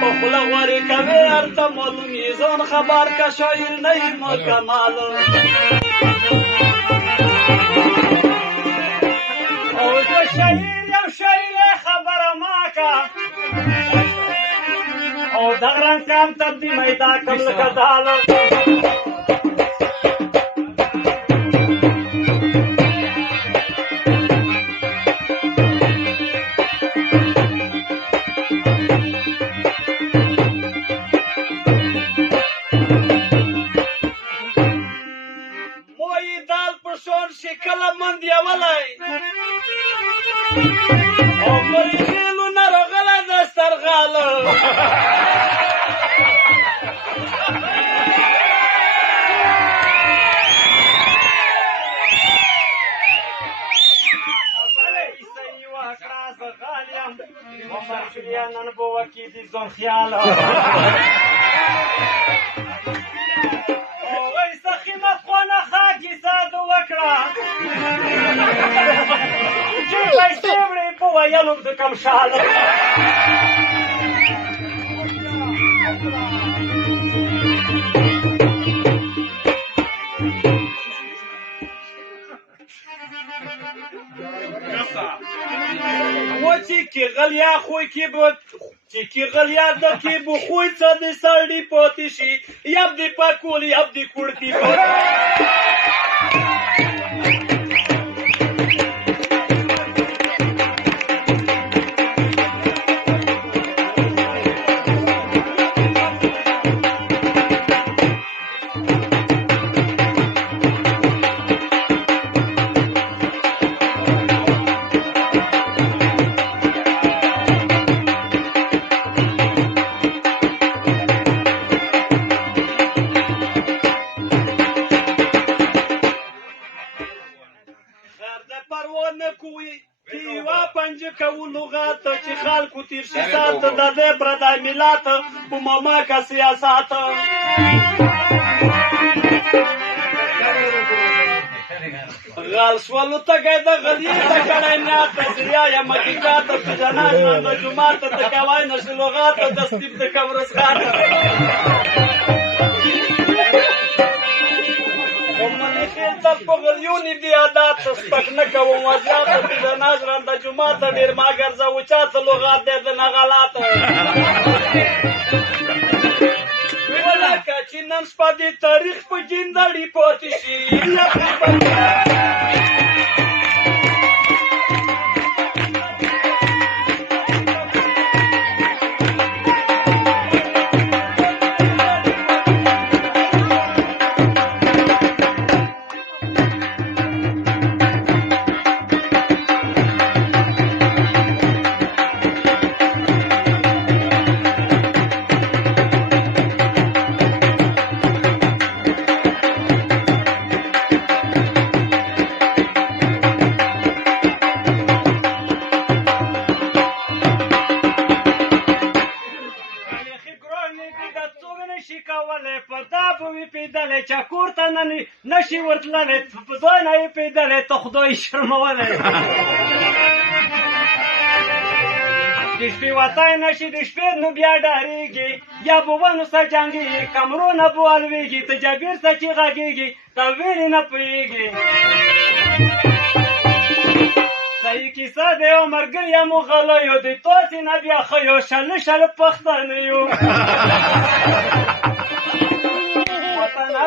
په خوله غورې کوې ارته معلومي ځان خبر که شاعر نه یې مکمل او زه شاعر یو شاعر خبره ما که او دغه رنګ کام تبدیل میدا کم لکه داله کله من دیولی او پر خیلو نرغله دسترغاله خبره ایسه نیوه کړه زه غال یم عمر شویه نن به وکې دي ځان خیاله پیسې وړې په ویلو د کم شاله و چې کې غلیا خوی کې به چې کې غلیا د کې به خوی څه د سړي پاتې شي یب دې پاکول یب دې کړتي ملات په ماما کا سیاست غال سوالو تګه د غلی تکړه نه تزیا یا مکیات په جناز د جمعه ته کوي نشلوغات د ستیب د کورس خان ومن خیل د پغلیونی دی عادت سپک نه کوم وضعیت په جناز د جمعه ته ډیر ما ګرځو چا ته لغات د نه غلط ولکه چې نن شپه د تاریخ په جندړي پاتې شي نشي ورتللی په ځای نه یې پیدلی ته خدای شرمولی د شپې وتی نشي د شپې نو بیا ډارېږي یا به ونو سه جنګېږي کمرونه به ولوېږي ته جبیر سه چې غږېږي ته ویلې نه پوهېږي صحیح کیسه دی او ملګري مو غلیو د تاسې نه بیا ښه یو شل پښتانه یو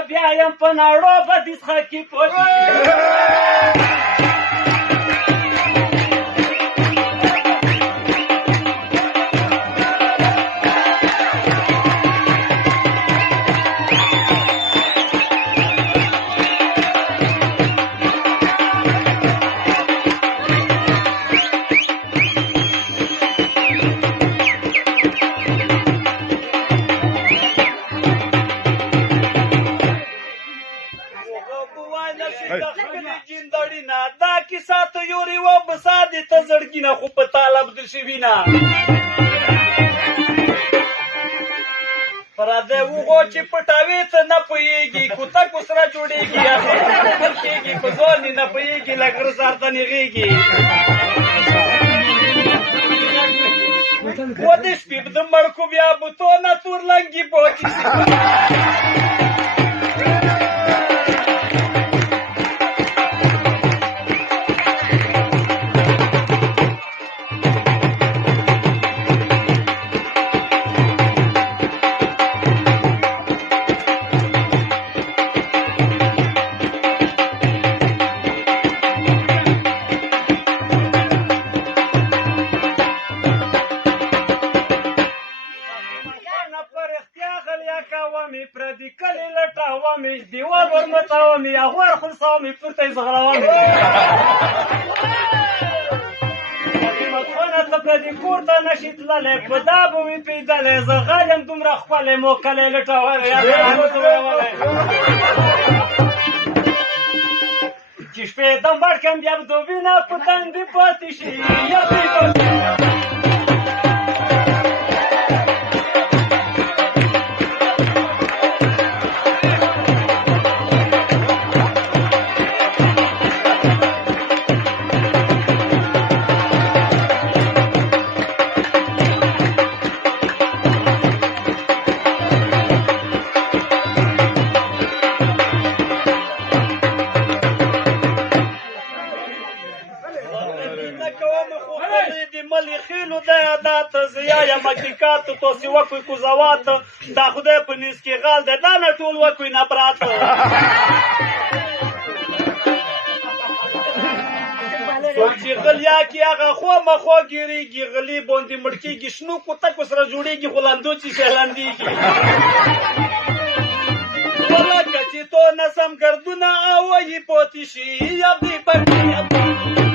بیا یم په ناړو بدې څښاکي پوهېږي دا کیسه ته یوري و بسا دې ته زړګینه خو په طالب در شوي نه پردی وغو چې پټوي ته نه پوهېږي کوتک ورسره جوړېږي خپل کېږي په ځوان نه پوهېږي لکه زر ته نېغېږي و د شپې د مړکو بیا بوتونه تور لنګي پوتې شي پردي کلي لټومې دیوال ورمتومې اغوار خلصومې پورته یې ځغلومې مدخونه ته پردي کور ته نشي تللی په دا به وي پیدلی زه غالم دومره ښکلی موکلی لټولی چې شپې دم بړ کړم بیا به دوبینه په تندې پاتې شي یا مکیکات توسی وکوی کوزوات دا خدای په نیز کې غال دی دا نه ټول وکوی نبرات څوک چې غلیا کې هغه خوامخوا ګیرېږي غلي باندې مړ کېږي شنو کوتکو سره جوړېږي خو لندو چې شهلندېږي ولکه چې تو نسم ګردونه او یې پاتې شي یادې پرې